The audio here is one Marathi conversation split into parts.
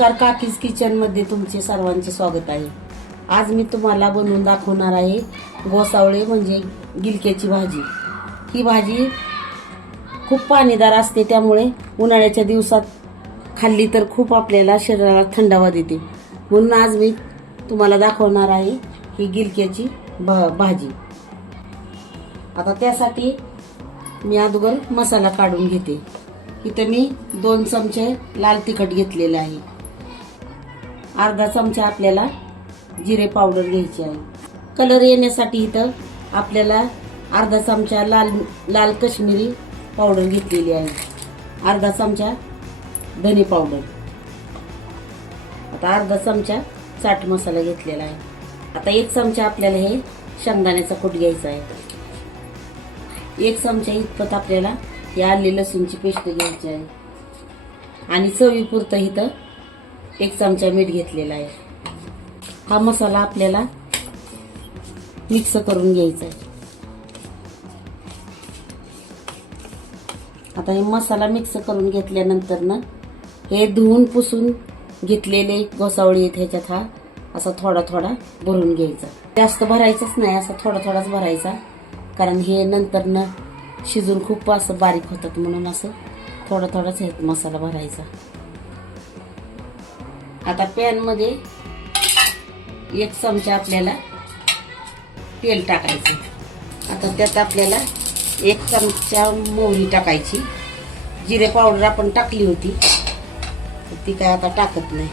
नमस्कार, काकीज किचन मध्ये तुमचे सर्वांचे स्वागत आहे। आज मी तुम्हाला बनवून दाखवणार आहे गोसावळे म्हणजे गिलक्याची भाजी। ही भाजी खूप पाणीदार असते, त्यामुळे उन्हाळ्याच्या दिवसात खाल्ली तर खूप आपल्याला शरीराला थंडावा देते। म्हणून आज मी तुम्हाला दाखवणार आहे ही गिलक्याची भाजी। आता त्यासाठी मी अगोदर मसाला काढून घेते। इथे मी 2 चमचे लाल तिखट घेतलेले आहे। अर्धा चमचा आपल्याला जिरे पावडर घ्यायची आहे। कलर येण्यासाठी इथं आपल्याला अर्धा चमचा लाल काश्मीरी पावडर घेतलेली आहे। अर्धा चमचा धने पावडर, आता अर्धा चमचा चाट मसाला घेतलेला आहे। आता 1 चमचा आपल्याला हे शेंगदाण्याचा कूट घ्यायचा आहे। 1 चमचा इतपत आपल्याला या आले लसूणची पेस्ट घ्यायची आहे आणि चवीपुरतं इथं 1 चमचा मीठ घेतलेला आहे। हा मसाला आपल्याला मिक्स करून घ्यायचा आहे। आता हे मसाला मिक्स करून घेतल्यानंतर ना हे धुवून पुसून घेतलेले गोसावळी आहेत, ह्याच्यात हा असा थोडा थोडा भरून घ्यायचा। जास्त भरायचाच नाही, असा थोडा थोडाच भरायचा, कारण हे नंतर ना शिजून खूप असं बारीक होतात, म्हणून असं थोडा थोडाच ह्यात मसाला भरायचा। आता पॅन मध्ये 1 चमचा आपल्याला तेल टाकायचं। आता त्यात आपल्याला 1 चमचा मोहरी टाकायची। जिरे पावडर आपण टाकली होती, ती काय आता टाकत नाही।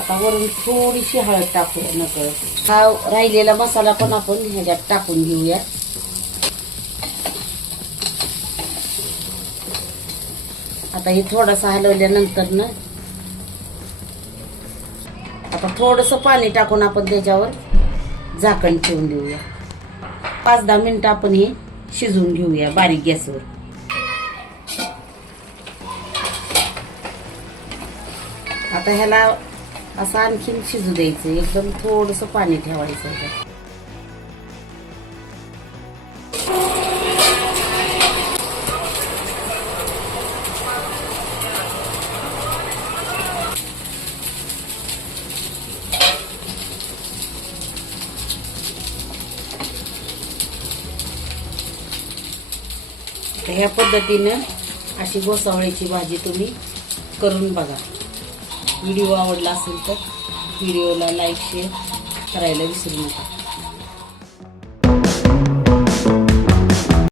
आता वरून थोडीशी हळद टाकूया नकळत। हा राहिलेला मसाला पण आपण ह्याच्यात टाकून घेऊया। आता हे थोडंसं हलवल्यानंतर ना आता थोडंसं पाणी टाकून आपण त्याच्यावर झाकण ठेवून देऊया। 5-10 मिनिटं आपण हे शिजवून घेऊया बारीक गॅसवर। आता ह्याला असं आणखीन शिजू द्यायचं, एकदम थोडंसं पाणी ठेवायचं। ह्या पद्धतीनं अशी गोसावळ्याची भाजी तुम्ही करून बघा। व्हिडिओ आवडला असेल तर व्हिडिओला लाईक शेअर करायला विसरू नका।